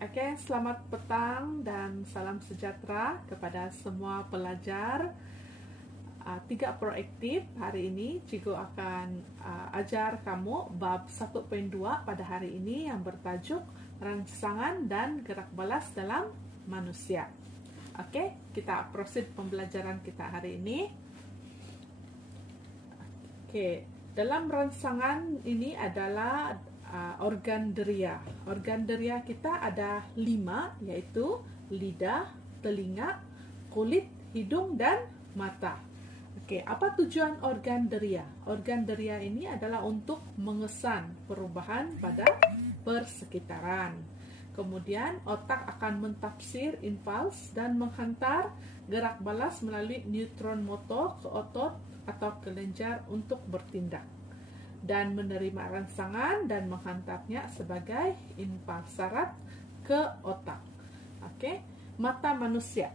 Oke, selamat petang dan salam sejahtera kepada semua pelajar. Tiga proaktif hari ini Cikgu akan ajar kamu bab 1.2 pada hari ini yang bertajuk rangsangan dan gerak balas dalam manusia. Oke, kita proceed pembelajaran kita hari ini. Oke, dalam rangsangan ini adalah organ deria. Organ deria kita ada 5, yaitu lidah, telinga, kulit, hidung, dan mata. Oke, apa tujuan organ deria? Organ deria ini adalah untuk mengesan perubahan pada persekitaran. Kemudian otak akan mentafsir impuls dan menghantar gerak balas melalui neutron motor ke otot atau kelenjar untuk bertindak dan menerima rangsangan dan menghantarnya sebagai impuls saraf ke otak. Oke, mata manusia.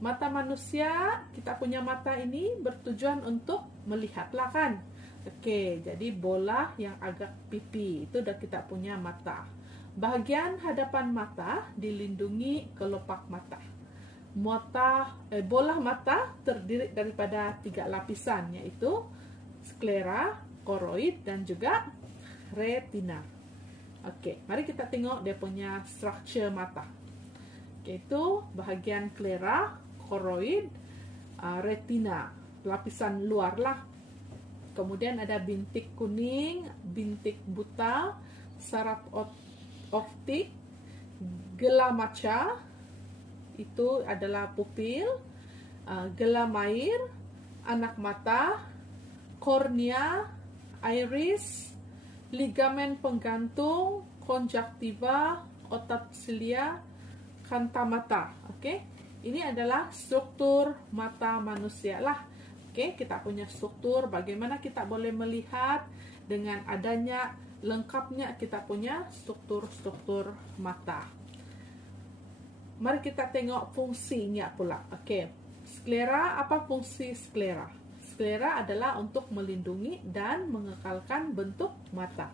Mata manusia, kita punya mata ini bertujuan untuk melihatlah kan. Oke, jadi bola yang agak pipi itu udah kita punya mata. Bagian hadapan mata dilindungi kelopak mata. Bola mata terdiri daripada 3 lapisan, yaitu sklera, koroid, dan juga retina. Oke, mari kita tengok dia punya structure mata. Yaitu bahagian sklera, koroid, retina, lapisan luar lah. Kemudian ada bintik kuning, bintik buta, saraf optik, gela maca, itu adalah pupil, gela mair, anak mata, kornea, iris, ligamen penggantung, konjaktiva, otot silia, kanta mata. Oke, ini adalah struktur mata manusia lah. Oke, kita punya struktur bagaimana kita boleh melihat dengan adanya lengkapnya kita punya struktur mata. Mari kita tengok fungsinya pula. Oke, sklera, apa fungsi sklera? Sklera adalah untuk melindungi dan mengekalkan bentuk mata.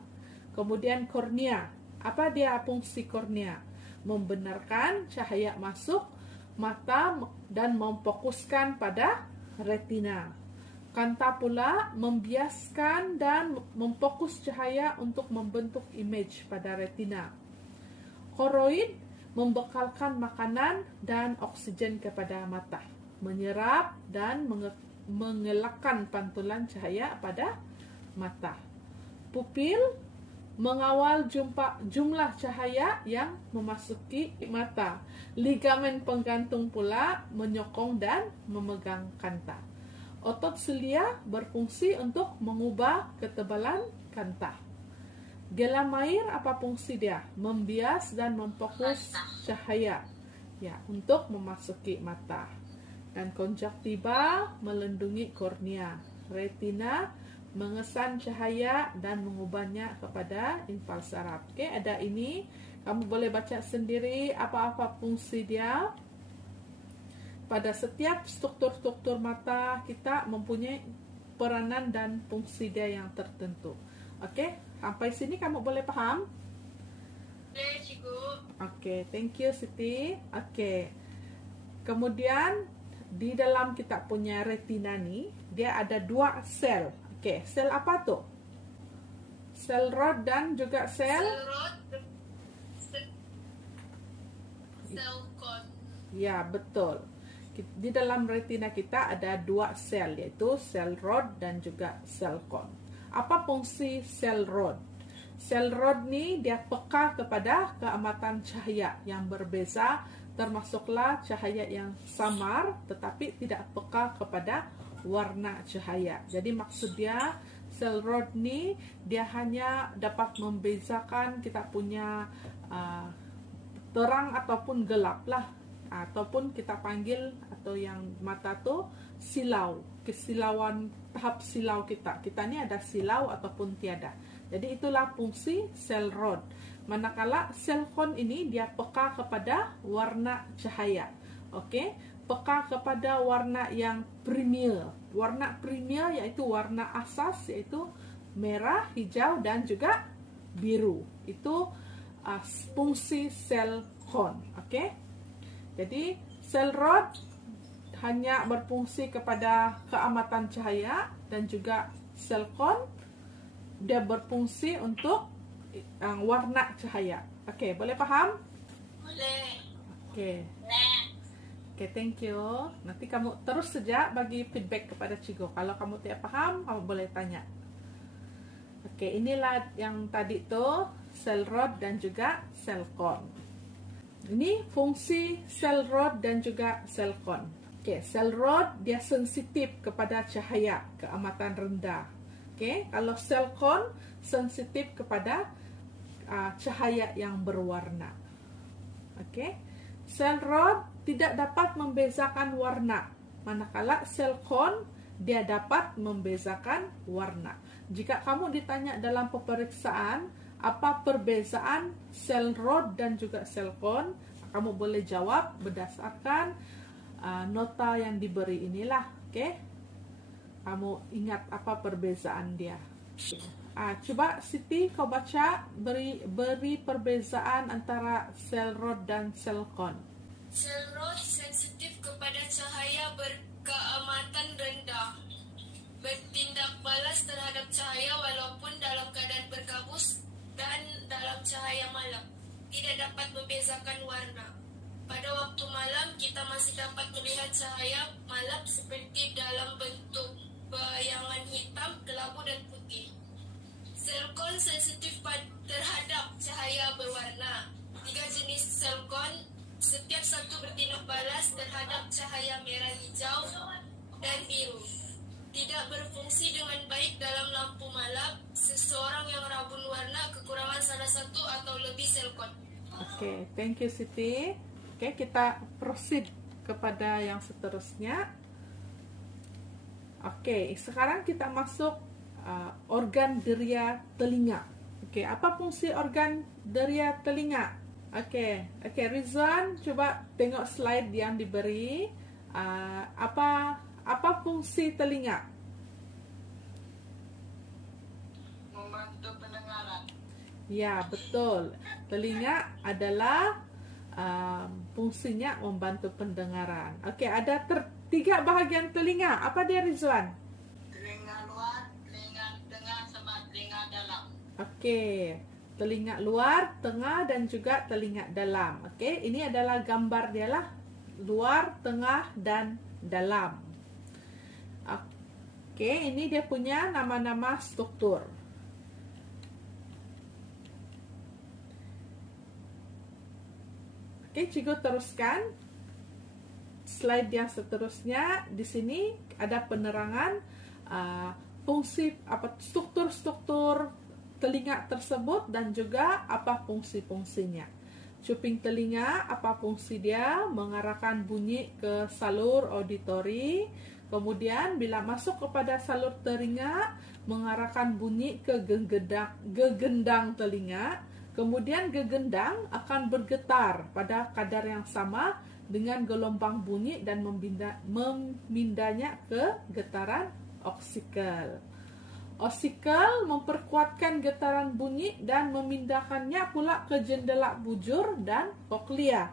Kemudian kornea. Apa dia fungsi kornea? Membenarkan cahaya masuk mata dan memfokuskan pada retina. Kanta pula membiaskan dan memfokus cahaya untuk membentuk image pada retina. Koroid membekalkan makanan dan oksigen kepada mata, menyerap dan mengelakkan pantulan cahaya pada mata. Pupil mengawal jumlah cahaya yang memasuki mata. Ligamen penggantung pula menyokong dan memegang kanta. Otot silia berfungsi untuk mengubah ketebalan kanta. Gela mair, apa fungsi dia? Membias dan memfokus cahaya untuk memasuki mata. Dan konjaktiva melindungi kornea. Retina mengesan cahaya dan mengubahnya kepada impuls saraf. Oke, ada ini. Kamu boleh baca sendiri apa-apa fungsi dia. Pada setiap struktur mata kita mempunyai peranan dan fungsi dia yang tertentu. Oke, sampai sini kamu boleh paham? Boleh, Cikgu. Oke, thank you Siti. Oke. Kemudian di dalam kita punya retina nih, dia ada 2 sel. Oke, sel apa tuh? Sel rod dan juga sel kon. Ya, betul. Di dalam retina kita ada 2 sel, yaitu sel rod dan juga sel kon. Apa fungsi sel rod? Sel rod nih dia peka kepada keamatan cahaya yang berbeza, termasuklah cahaya yang samar tetapi tidak peka kepada warna cahaya. Jadi maksud dia sel rod nih dia hanya dapat membezakan kita punya terang ataupun gelap lah, ataupun kita panggil atau yang mata tuh silau, kesilauan, tahap silau kita ini ada silau ataupun tiada. Jadi itulah fungsi sel rod. Manakala sel kon ini dia peka kepada warna cahaya. Oke, peka kepada warna yang premier. Warna premier yaitu warna asas, yaitu merah, hijau, dan juga biru. Itu fungsi sel kon. Oke. Jadi sel rod hanya berfungsi kepada keamatan cahaya, dan juga sel kon dia berfungsi untuk warna cahaya. Oke, boleh paham? Boleh. Oke. Nah. Oke, thank you. Nanti kamu terus saja bagi feedback kepada Cigo. Kalau kamu tidak paham, kamu boleh tanya. Oke, inilah yang tadi tuh sel rod dan juga sel kon. Ini fungsi sel rod dan juga sel kon. Oke, sel rod dia sensitif kepada cahaya keamatan rendah. Oke, kalau sel kon sensitif kepada cahaya yang berwarna. Oke, sel rod tidak dapat membezakan warna, manakala sel kon dia dapat membezakan warna. Jika kamu ditanya dalam peperiksaan apa perbezaan sel rod dan juga sel kon, kamu boleh jawab berdasarkan nota yang diberi inilah. Oke, kamu ingat apa perbezaan dia. Coba Siti kau baca, beri perbezaan antara sel rod dan sel kon. Sel rod sensitif kepada cahaya berkeamatan rendah, bertindak balas terhadap cahaya walaupun dalam keadaan berkabus dan dalam cahaya malam, tidak dapat membezakan warna. Pada waktu malam kita masih dapat melihat cahaya malam seperti dalam bentuk bayangan hitam, kelabu dan putih. Sel kon sensitif terhadap cahaya berwarna. 3 jenis sel kon setiap satu bertindak balas terhadap cahaya merah, hijau, dan biru. Tidak berfungsi dengan baik dalam lampu malam. Seseorang yang rabun warna kekurangan salah satu atau lebih sel kon. Oke, thank you Siti. Oke, kita proceed kepada yang seterusnya. Oke, sekarang kita masuk organ deria telinga. Oke, apa fungsi organ deria telinga? Oke, Rizwan, coba tengok slide yang diberi. Apa fungsi telinga? Membantu pendengaran. Ya, betul. Telinga adalah fungsinya membantu pendengaran. Oke, ada 3 bahagian telinga. Apa dia, Rizwan? Telinga luar, telinga tengah, sama telinga dalam. Oke, telinga luar, tengah, dan juga telinga dalam. Oke, ini adalah gambar dia lah. Luar, tengah, dan dalam. Oke, ini dia punya nama-nama struktur. Oke, Cigo teruskan. Slide yang seterusnya, di sini ada penerangan fungsi struktur-struktur telinga tersebut dan juga apa fungsi-fungsinya. Cuping telinga, apa fungsi dia? Mengarahkan bunyi ke salur auditori. Kemudian bila masuk kepada salur telinga, mengarahkan bunyi ke gegendang telinga. Kemudian gegendang akan bergetar pada kadar yang sama dengan gelombang bunyi dan memindahnya ke getaran oksikel. Oksikel memperkuatkan getaran bunyi dan memindahkannya pula ke jendela bujur dan koklea.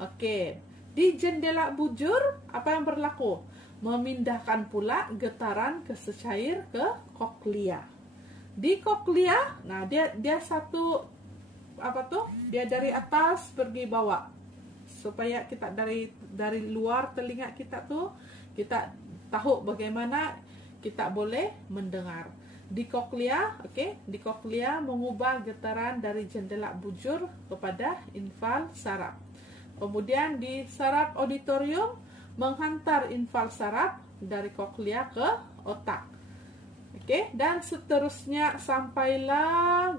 Oke, di jendela bujur apa yang berlaku? Memindahkan pula getaran ke secair ke koklea. Di koklea, nah dia satu Dia dari atas pergi bawah. Supaya kita dari luar telinga kita tuh kita tahu bagaimana kita boleh mendengar. Di koklea, di koklea mengubah getaran dari jendela bujur kepada infal saraf. Kemudian di saraf auditorium menghantar infal saraf dari koklea ke otak. Dan seterusnya sampailah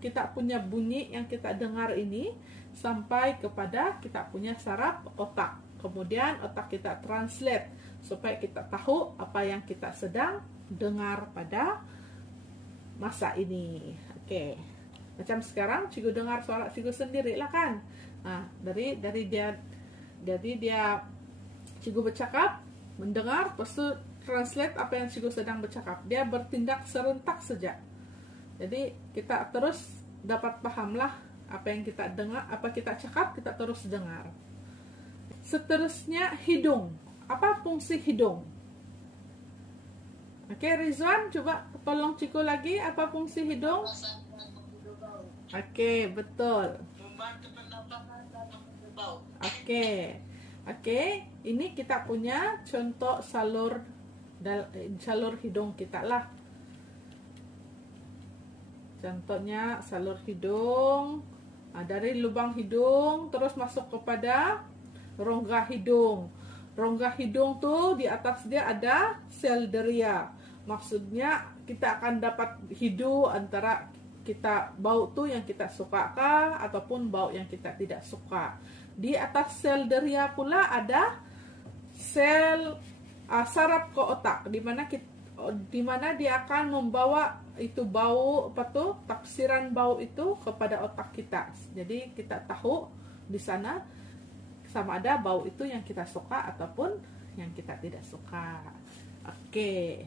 kita punya bunyi yang kita dengar ini sampai kepada kita punya saraf otak. Kemudian otak kita translate supaya kita tahu apa yang kita sedang dengar pada masa ini. Macam sekarang Cigu dengar suara Cigu sendiri lah kan. Nah, dari dia Cigu bercakap, mendengar, lepas itu translate apa yang Cigu sedang bercakap. Dia bertindak serentak saja. Jadi kita terus dapat pahamlah Apa yang kita dengar, apa kita cakap, kita terus dengar. Seterusnya hidung. Apa fungsi hidung? Oke, Rizwan, coba tolong Ciko lagi. Apa fungsi hidung? Oke, betul. Membantu pernapasan dan mengukur bau. Oke. Oke, ini kita punya contoh salur hidung kita lah. Contohnya salur hidung, dari lubang hidung terus masuk kepada rongga hidung. Rongga hidung tuh di atas dia ada sel deria. Maksudnya kita akan dapat hidu antara kita bau tuh yang kita suka kah ataupun bau yang kita tidak suka. Di atas sel deria pula ada sel saraf ke otak, di mana dia akan membawa itu bau tafsiran bau itu kepada otak kita. Jadi kita tahu di sana sama ada bau itu yang kita suka ataupun yang kita tidak suka. Oke.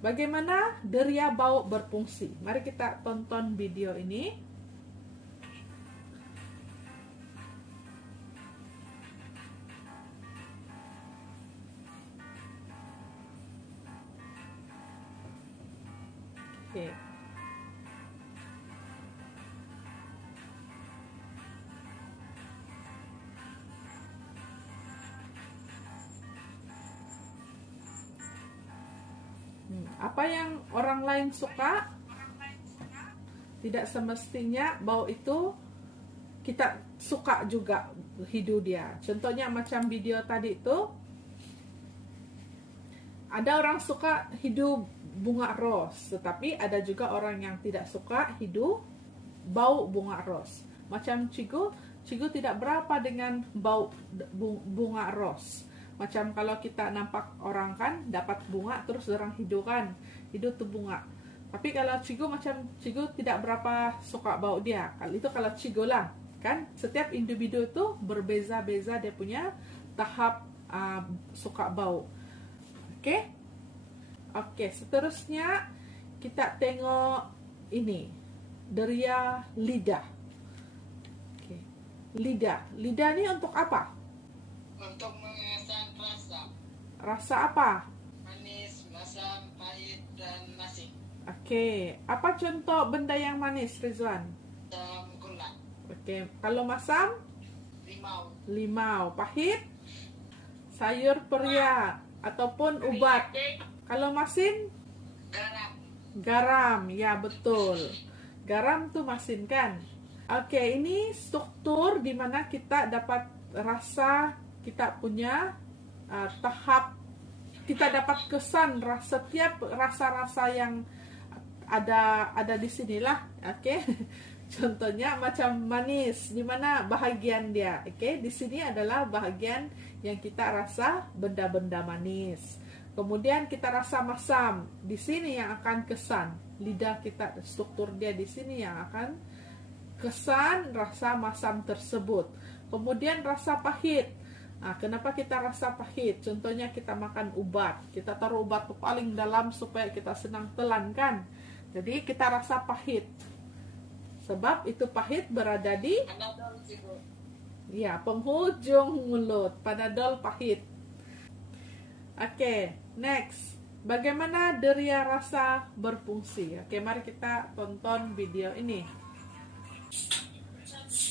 Bagaimana deria bau berfungsi? Mari kita tonton video ini. Oke. Apa yang orang lain suka tidak semestinya bau itu kita suka juga hidu dia. Contohnya macam video tadi itu, ada orang suka hidu bunga ros, tetapi ada juga orang yang tidak suka hidu bau bunga ros. Macam Cigu tidak berapa dengan bau bunga ros. Macam kalau kita nampak orang kan dapat bunga terus orang hidu kan, hidu tuh bunga. Tapi kalau Cigu tidak berapa suka bau dia. Itu kalau Cigu lah, kan setiap individu itu berbeza-beza dia punya tahap suka bau. Oke? Oke, seterusnya kita tengok ini, deria lidah. Oke. Lidah ini untuk apa? Untuk mengesan rasa. Rasa apa? Manis, masam, pahit, dan asin. Oke, apa contoh benda yang manis, Rizwan? Dan gula. Oke, kalau masam? Limau. Pahit? Sayur peria ataupun ubat. Kalau masin? Garam, ya betul. Garam tuh masin kan? Oke, ini struktur di mana kita dapat rasa, kita punya tahap, kita dapat kesan setiap rasa-rasa yang ada di sinilah. Oke. Contohnya macam manis, di mana bahagian dia. Oke, di sini adalah bahagian yang kita rasa benda-benda manis. Kemudian kita rasa masam, di sini yang akan kesan. Lidah kita, struktur dia di sini yang akan kesan rasa masam tersebut. Kemudian rasa pahit. Nah, kenapa kita rasa pahit? Contohnya kita makan ubat, kita taruh obat paling dalam supaya kita senang telan kan. Jadi kita rasa pahit. Sebab itu pahit berada di penghujung mulut. Panadol pahit. Oke, next. Bagaimana deria rasa berfungsi? Oke, mari kita tonton video ini.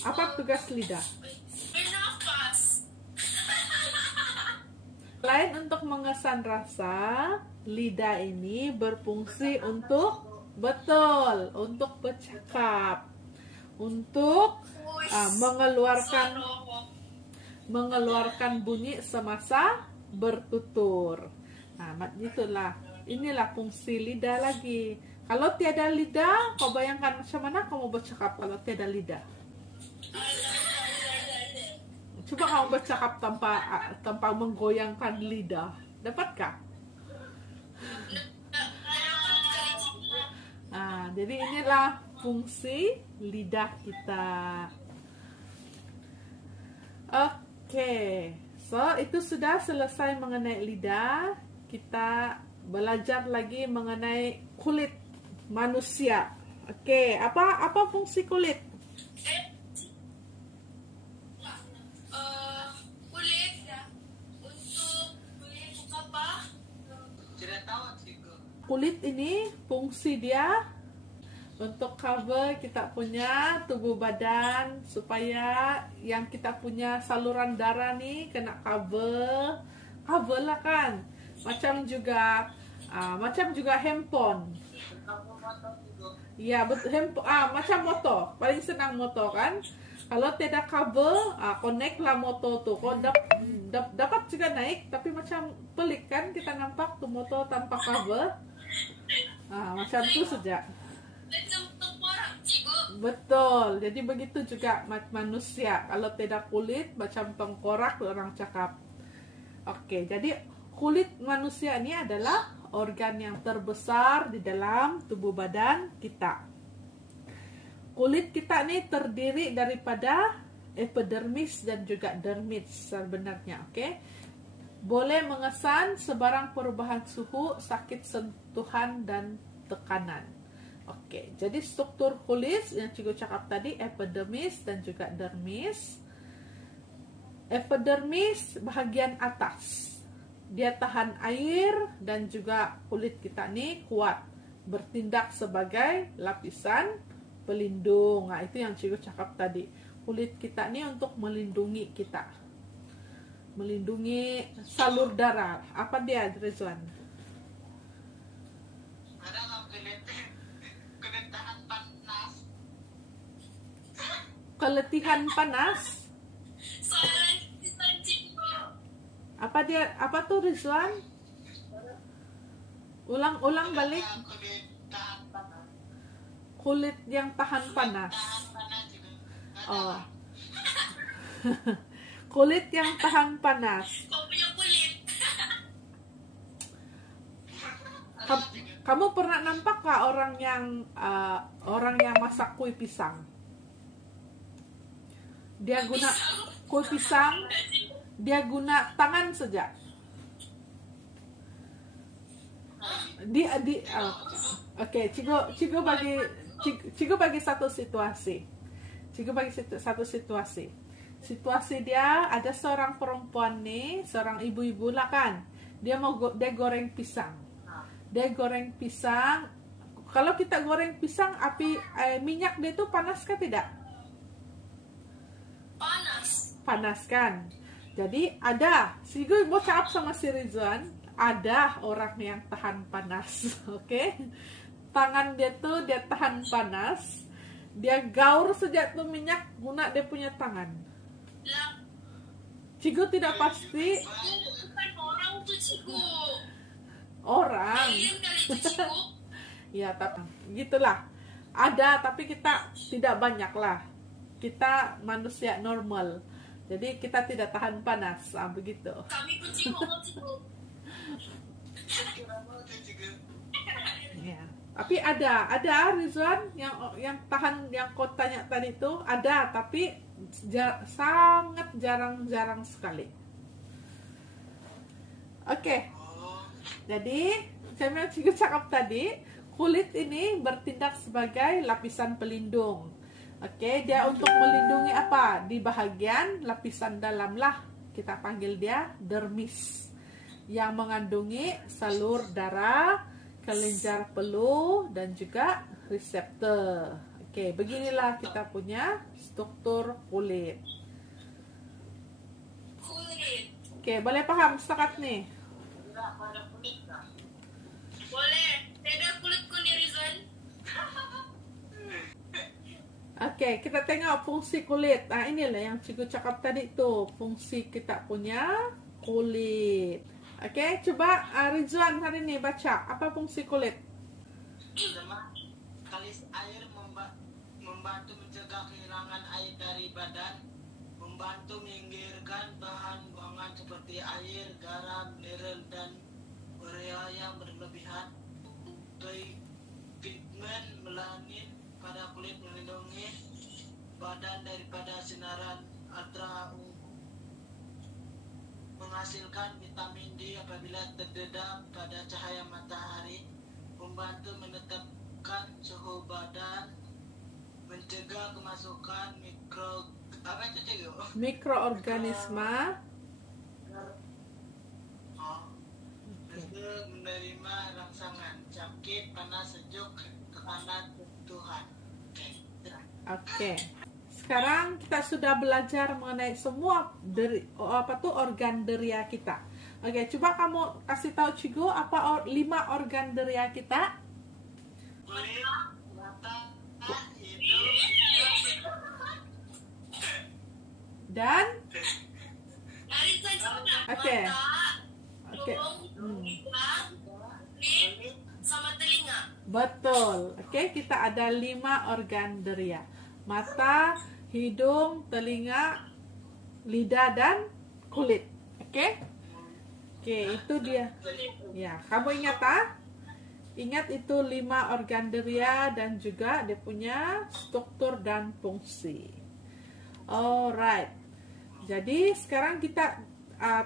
Apa tugas lidah? Bernafas. Selain untuk mengesan rasa, lidah ini berfungsi untuk untuk bercakap, untuk mengeluarkan bunyi semasa bertutur. Nah, inilah fungsi lidah lagi. Kalau tiada lidah, kau bayangkan macam mana kamu bercakap kalau tiada lidah? Coba kamu bercakap tanpa menggoyangkan lidah, dapatkah? Nah, jadi inilah fungsi lidah kita. Oke, so itu sudah selesai mengenai lidah. Kita belajar lagi mengenai kulit manusia. Oke, apa fungsi kulit? Eh, kulit untuk apa? Tidak tahu cikgu. Kulit ini fungsi dia untuk cover kita punya tubuh badan supaya yang kita punya saluran darah nih kena cover lah kan. Macam juga handphone. Kamu motor cikgu. Ya, betul, handphone macam motor. Paling senang motor kan. Kalau tidak cover, connect lah motor tuh. Kau dapat juga naik, tapi macam pelik kan kita nampak tuh motor tanpa cover. Macam tu saja. Macam tengkorak, cikgu. Betul. Jadi begitu juga manusia. Kalau tidak kulit, macam tengkorak orang cakap. Oke, jadi kulit manusia ini adalah organ yang terbesar di dalam tubuh badan kita. Kulit kita ini terdiri daripada epidermis dan juga dermis sebenarnya, oke? Boleh mengesan sebarang perubahan suhu, sakit sentuhan dan tekanan. Oke, jadi struktur kulit yang cikgu cakap tadi epidermis dan juga dermis. Epidermis bahagian atas. Dia tahan air dan juga kulit kita nih kuat, bertindak sebagai lapisan pelindung. Nah, itu yang cikgu cakap tadi. Kulit kita nih untuk melindungi kita. Melindungi salur darah. Apa dia, Rizwan? Ada nggak kulit tahan panas? Keletihan panas. Soalan cikgu. Apa dia? Apa tuh, Rizwan? Ulang balik. Kulit tahan panas. Kulit yang tahan panas. Tahan panas cikgu. Ada Oh. nggak? Kulit yang tahan panas. Kau punya kulit. Kamu pernah nampak gak orang yang masak kue pisang? Dia guna kue pisang, dia guna tangan saja. Oke, Cikgu bagi satu situasi. Situasi dia ada seorang perempuan nih, seorang ibu-ibu lah kan. Dia goreng pisang. Dia goreng pisang. Kalau kita goreng pisang, minyak dia itu panas kah tidak? Panas kan. Jadi ada, gue mau cakap sama si Rizwan, ada orang yang tahan panas, oke? Tangan dia tuh dia tahan panas, dia gaur saja tuh minyak guna dia punya tangan. Cikgu tidak pasti Bukan orang tuh, cikgu. orang. Alien kali itu, cikgu. Ya, tapi gitulah. Ada, tapi kita tidak banyak lah. Kita manusia normal. Jadi kita tidak tahan panas, begitu. Kami kucing ngomong, cikgu. Kira mau tuh cikgu. Ya. Tapi ada Rizwan yang tahan yang kau tanya tadi itu ada, tapi sangat jarang sekali. Oke. Oh, Jadi saya cikgu cakap tadi, kulit ini bertindak sebagai lapisan pelindung. Oke, dia untuk melindungi apa? Di bahagian lapisan dalam lah, kita panggil dia dermis, yang mengandungi salur darah, kelenjar peluh, dan juga reseptor. Oke, beginilah kita punya struktur kulit. Kulit. Oke, boleh paham setakat nih? tidak pada kulit nggak? Boleh. Tidak kulit kuning, Rizwan. Oke, kita tengok fungsi kulit. Nah, inilah yang cikgu cakap tadi tuh, fungsi kita punya kulit. Oke, coba Rizwan hari ini baca, apa fungsi kulit? Pertama, kalis air membantu mencegah kehilangan air dari badan, membantu menyingkirkan bahan buangan seperti air, garam, mineral, dan urea yang berlebihan. Pigmen melanin pada kulit melindungi badan daripada sinaran ultraviolet, menghasilkan vitamin D apabila terdedah pada cahaya matahari, membantu menstabilkan suhu badan, mencegah kemasukan apa itu Cikgu? Mikroorganisme. Menerima rangsangan sakit, panas, sejuk, tekanan, sentuhan. Oke. Sekarang kita sudah belajar mengenai semua organ deria kita. Oke, coba kamu kasih tahu Cigo apa 5 organ deria kita? Kulit, mata, hidung, Dan Oke. Oke. Kulit, sama telinga. Betul. Oke, kita ada 5 organ deria. Mata, hidung, telinga, lidah, dan kulit. Oke? Oke, itu dia. Ya, kamu ingat Ingat itu 5 organ deria dan juga dia punya struktur dan fungsi. Alright. Jadi sekarang kita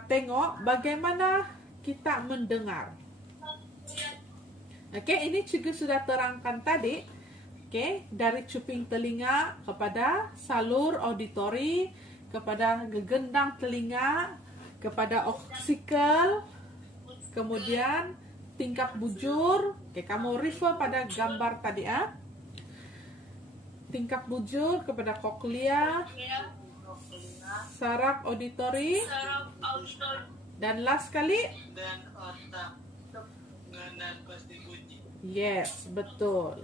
tengok bagaimana kita mendengar. Oke, ini juga sudah terangkan tadi. Oke, dari cuping telinga kepada salur auditori, kepada gegendang telinga, kepada oksikel, kemudian tingkap bujur. Oke, kamu refer pada gambar tadi Tingkap bujur kepada koklea, saraf auditori, dan last kali dan otak dan pasti bunyi. yes, betul.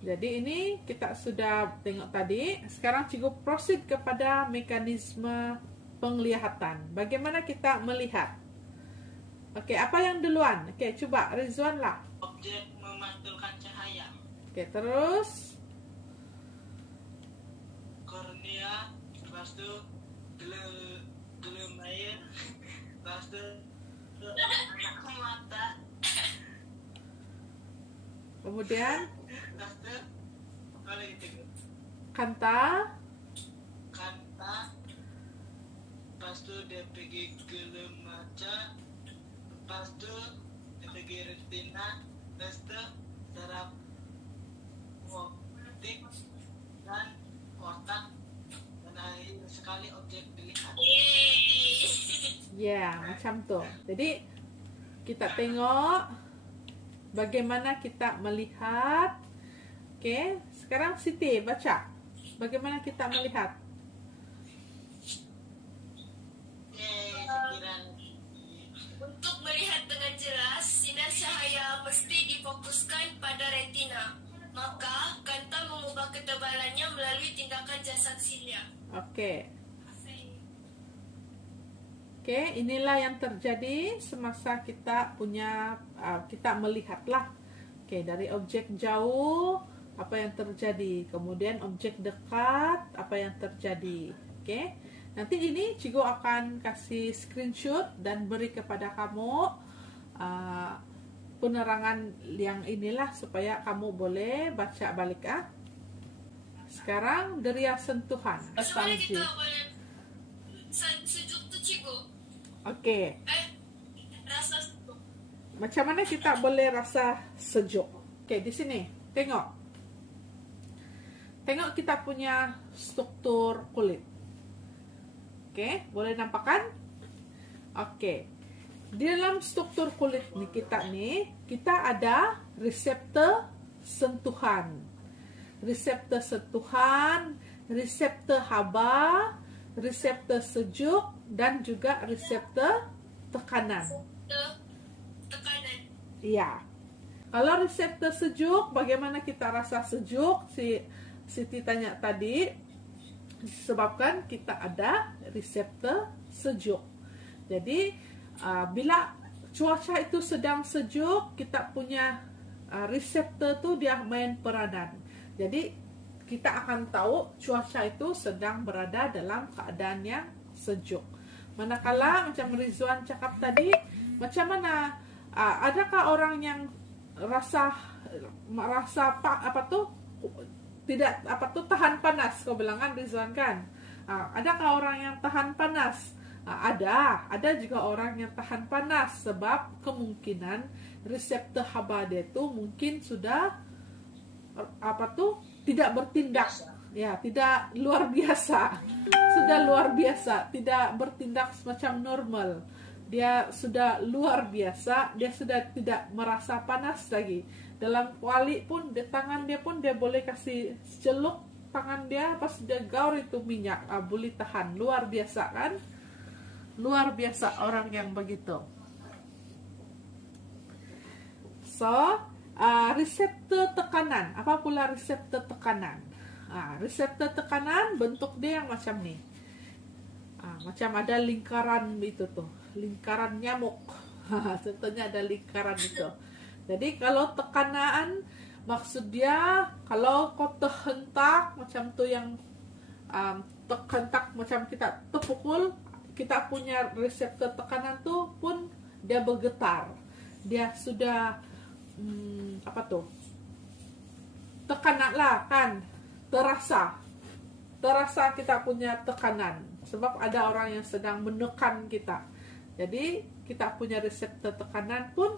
Jadi ini kita sudah tengok tadi. Sekarang cikgu proceed kepada mekanisme penglihatan. Bagaimana kita melihat? Oke, apa yang duluan? Oke, coba Rizwan lah. Objek memantulkan cahaya. Oke, terus Kornea, lepas itu gelem air, lepas itu mata, kemudian lepas itu apa lagi Cikgu? kanta, lepas itu dia pergi gelem mata, lepas itu dia pergi retina, lepas itu saraf optik dan otak, dan akhir sekali objek dilihat. ya macam tuh. Jadi kita tengok bagaimana kita melihat. Oke, sekarang Siti baca. Bagaimana kita melihat? Sekiranya Untuk melihat dengan jelas, sinar cahaya mesti difokuskan pada retina. Maka, kanta mengubah ketebalannya melalui tindakan jasad silia. Oke. Oke, inilah yang terjadi semasa kita kita melihatlah. Oke, dari objek jauh apa yang terjadi, kemudian objek dekat apa yang terjadi. Oke. Nanti ini Cigo akan kasih screenshot dan beri kepada kamu penerangan yang inilah supaya kamu boleh baca balik Sekarang deria sentuhan. Macam mana kita boleh sejuk tu cikgu? Oke. Rasa sejuk. Macam mana kita boleh rasa sejuk? Oke, di sini. Tengok. Tengok kita punya struktur kulit. Oke, boleh nampak kan? Oke. Di dalam struktur kulit kita ada reseptor sentuhan. Reseptor sentuhan, reseptor haba, reseptor sejuk, dan juga reseptor tekanan. Tekanan. Iya. Kalau reseptor sejuk, bagaimana kita rasa sejuk? Siti tanya tadi, disebabkan kita ada reseptor sejuk. Jadi, bila cuaca itu sedang sejuk, kita punya reseptor itu dia main peranan. Jadi, kita akan tahu cuaca itu sedang berada dalam keadaan yang sejuk. Manakala macam Rizwan cakap tadi, macam mana? Adakah orang yang tahan panas? Kau bilang kan Rizwan kan? Adakah orang yang tahan panas Ada juga orang yang tahan panas sebab kemungkinan reseptor haba dia tuh mungkin sudah tidak bertindak, ya tidak luar biasa, sudah luar biasa, tidak bertindak semacam normal. Dia sudah luar biasa, dia sudah tidak merasa panas lagi. Dalam kuali pun, di tangan dia pun dia boleh kasih celuk tangan dia, pas dia gaur itu minyak, boleh tahan. Luar biasa kan? Luar biasa orang yang begitu. So, reseptor tekanan. Apa pula reseptor tekanan? Reseptor tekanan bentuk dia yang macam ni. Macam ada lingkaran itu tuh, lingkaran nyamuk. Contohnya ada lingkaran itu. Jadi kalau tekanan, maksud dia kalau kau terhentak macam tu yang terhentak macam kita terpukul, kita punya reseptor tekanan tu pun dia bergetar. Dia sudah tekanan lah kan, terasa kita punya tekanan sebab ada orang yang sedang menekan kita. Jadi kita punya reseptor tekanan pun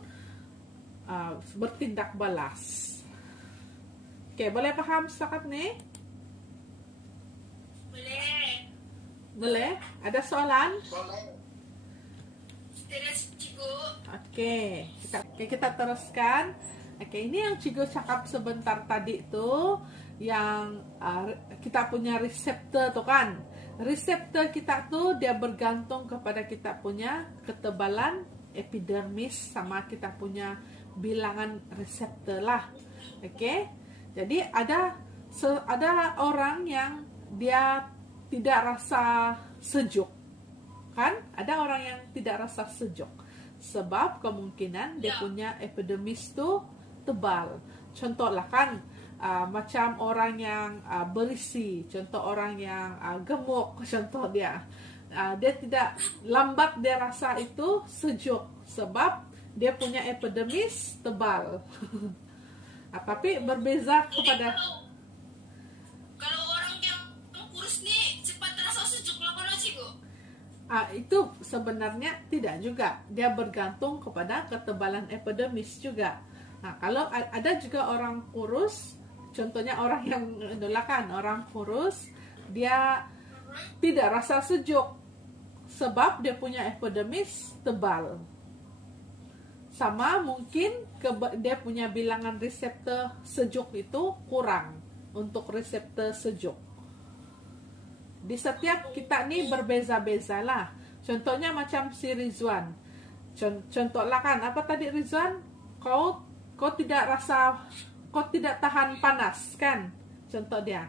bertindak balas. Oke, boleh paham setakat ni? Boleh? Ada soalan? Oke, kita teruskan. Oke, ini yang Cigo cakap sebentar tadi tuh, yang kita punya reseptor tuh kan. Reseptor kita tuh dia bergantung kepada kita punya ketebalan epidermis sama kita punya bilangan reseptor lah. Oke, jadi ada orang yang dia tidak rasa sejuk, kan? Ada orang yang tidak rasa sejuk sebab kemungkinan dia punya epidermis tu tebal. Contohlah kan, macam orang yang berisi, contoh orang yang gemuk, contoh dia tidak lambat dia rasa itu sejuk sebab dia punya epidermis tebal. Tapi berbeza kepada kalau orang yang kurus nih cepat terasa sejuk lah kalau Cigo. Itu sebenarnya tidak juga. Dia bergantung kepada ketebalan epidermis juga. Kalau ada juga orang kurus, contohnya orang yang kan, orang kurus, dia tidak rasa sejuk sebab dia punya epidermis tebal. Sama mungkin dia punya bilangan reseptor sejuk itu kurang untuk reseptor sejuk. Di setiap kita ni berbeza-beza lah. Contohnya macam si Rizwan. Contohlah kan, apa tadi Rizwan? Kau tidak tahan panas kan? Contoh dia.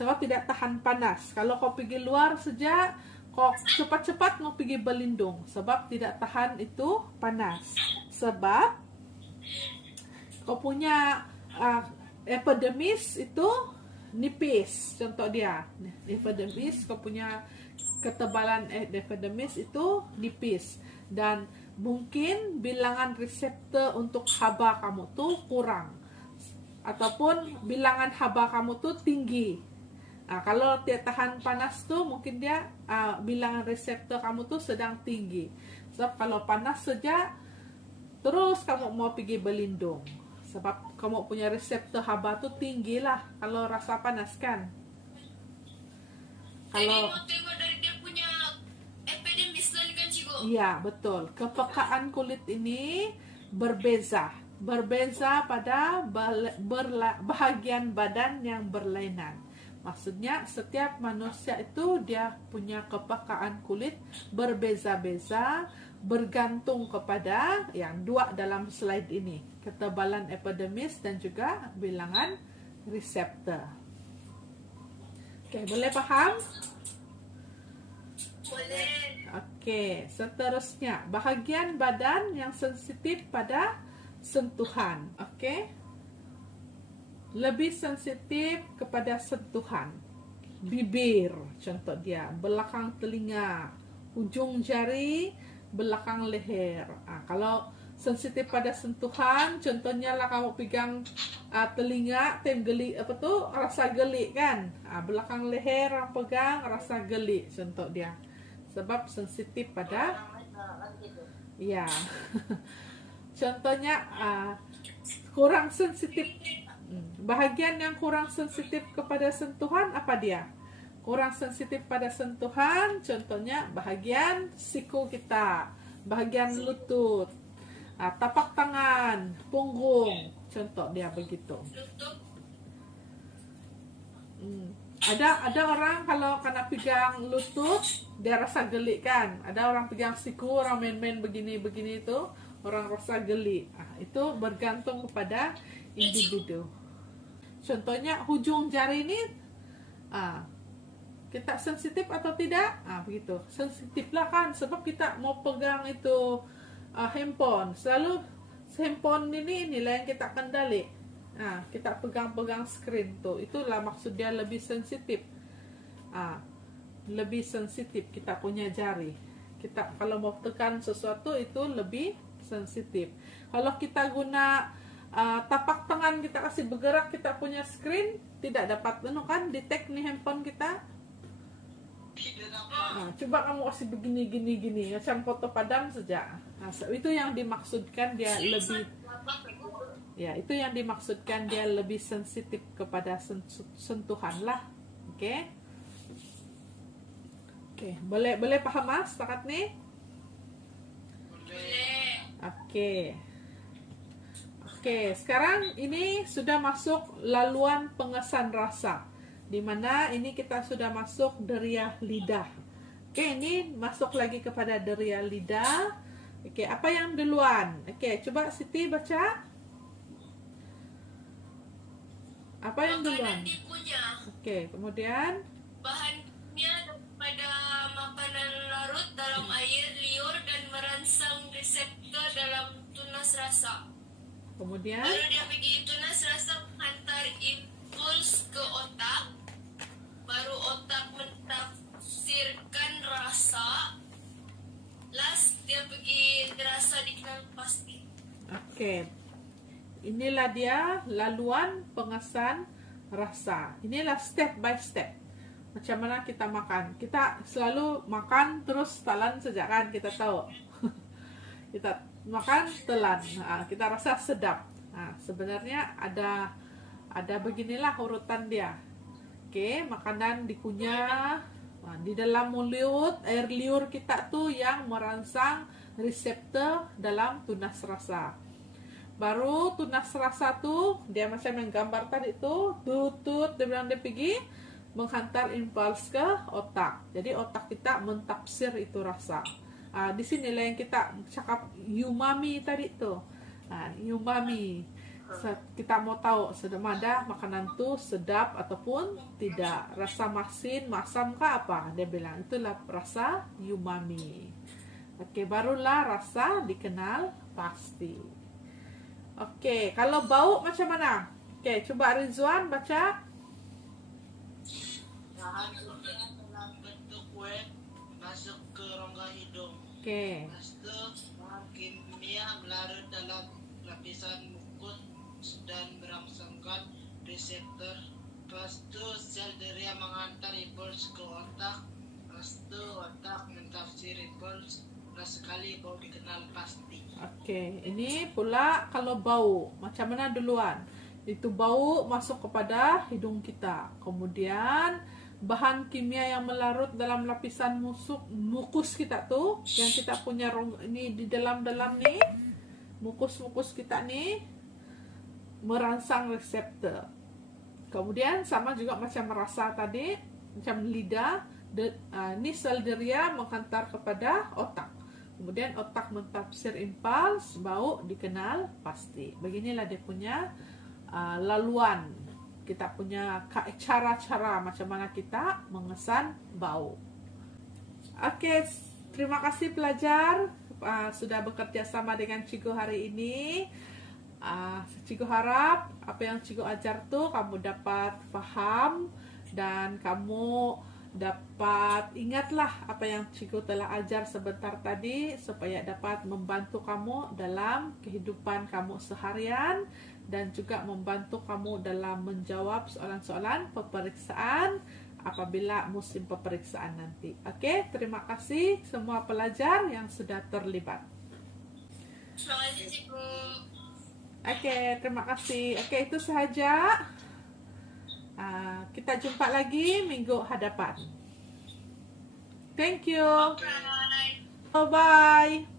Kau tidak tahan panas. Kalau kau pergi luar saja, kau cepat-cepat mau pergi berlindung sebab tidak tahan itu panas. Sebab kau punya epidermis itu nipis. Contoh dia, epidermis, kau punya ketebalan epidermis itu nipis dan mungkin bilangan reseptor untuk haba kamu tuh kurang ataupun bilangan haba kamu tuh tinggi. Kalau dia tahan panas tuh mungkin dia bilangan reseptor kamu tuh sedang tinggi. Sebab kalau panas saja terus kamu mau pergi berlindung sebab kamu punya reseptor haba tuh tinggi lah kalau rasa panas kan. Kalau tengok dari dia punya epidermis lah kan Cigo. Iya, betul. Kepekaan kulit ini berbeza pada bahagian badan yang berlainan. Maksudnya setiap manusia itu dia punya kepekaan kulit berbeza-beza bergantung kepada yang dua dalam slide ini, ketebalan epidermis dan juga bilangan reseptor. Oke, boleh paham? Boleh. Oke, seterusnya bahagian badan yang sensitif pada sentuhan. Oke, lebih sensitif kepada sentuhan. Bibir, contoh dia, belakang telinga, ujung jari, belakang leher. Kalau sensitif pada sentuhan, contohnya lah kamu pegang telinga, geli rasa geli kan. Belakang leher yang pegang rasa geli, contoh dia. sebab sensitif pada ya. Contohnya kurang sensitif. Bahagian yang kurang sensitif kepada sentuhan apa dia? Kurang sensitif pada sentuhan, contohnya bahagian siku kita, bahagian lutut, tapak tangan, punggung, contoh dia begitu. Ada orang kalau kena pegang lutut dia rasa geli kan. Ada orang pegang siku, orang main-main begini-begini itu orang rasa geli. Itu bergantung kepada individu. Contohnya hujung jari ini kita sensitif atau tidak? Begitu. Sensitif lah kan, sebab kita mau pegang itu handphone. Selalu handphone ini inilah yang kita kendali. Kita pegang-pegang screen tuh. Itulah maksud dia lebih sensitif. Lebih sensitif kita punya jari. Kita kalau mau tekan sesuatu itu lebih sensitif. Kalau kita guna tapak tangan kita kasih bergerak, kita punya screen tidak dapat kan detect nih handphone kita. Coba kamu kasih begini macam foto padam saja. Itu yang dimaksudkan dia lebih itu yang dimaksudkan dia lebih sensitif kepada sentuhan lah. Oke, boleh paham Mas setakat nih? Oke, sekarang ini sudah masuk laluan pengesan rasa, di mana ini kita sudah masuk deria lidah. Oke, ini masuk lagi kepada deria lidah. Oke, apa yang duluan? Oke, coba Siti baca. Apa yang duluan? Oke, kemudian bahannya daripada makanan larut dalam air liur dan merangsang reseptor dalam tunas rasa. Kemudian baru dia pergi tunas rasa menghantar impuls ke otak, baru otak mentafsirkan rasa, last dia pergi rasa dikenal pasti. Oke. Inilah dia laluan pengesan rasa. Inilah step by step. Macam mana kita makan. Kita selalu makan terus telan saja kan, kita tahu. Kita makan telan. Kita rasa sedap. Sebenarnya ada beginilah urutan dia. Oke, makanan dikunyah. Di dalam mulut, air liur kita tuh yang merangsang reseptor dalam tunas rasa. Baru tunas rasa tuh dia macam yang gambar tadi tuh tutut, dia bilang dia pergi menghantar impuls ke otak. Jadi otak kita mentafsir itu rasa. Di sinilah yang kita cakap umami tadi tuh. Umami. Kita mau tahu ada makanan tuh sedap ataupun tidak, rasa masin, masam kah apa? Dia bilang itulah rasa umami. Oke, barulah rasa dikenal pasti. Oke, kalau bau macam mana? Oke, coba Rizwan baca. Bahan dalam bentuk kue masuk ke rongga hidung. Oke. Bahan kimia melarut dalam lapisan mukus dan merangsangkan reseptor. Sel deria menghantar impuls ke otak. Otak mentafsir impuls. Sekali bau dikenal pasti. Oke, ini pula kalau bau, macam mana duluan? Itu bau masuk kepada hidung kita. Kemudian bahan kimia yang melarut dalam lapisan mukus kita tuh, yang kita punya ini di dalam-dalam nih, mukus kita nih merangsang reseptor. Kemudian sama juga macam rasa tadi, macam lidah, ini sel deria menghantar kepada otak. Kemudian otak mentafsir impuls, bau dikenal pasti. Beginilah dia punya laluan. Kita punya cara-cara macam mana kita mengesan bau. Oke, terima kasih pelajar sudah bekerja sama dengan Cikgu hari ini. Cikgu harap apa yang Cikgu ajar tuh kamu dapat paham dan kamu dapat ingatlah apa yang Cikgu telah ajar sebentar tadi supaya dapat membantu kamu dalam kehidupan kamu seharian dan juga membantu kamu dalam menjawab soalan-soalan peperiksaan apabila musim peperiksaan nanti. Oke, terima kasih semua pelajar yang sudah terlibat. Terima kasih, Cikgu. Oke, terima kasih. Oke, itu saja. Kita jumpa lagi minggu hadapan. Thank you. Bye. Bye.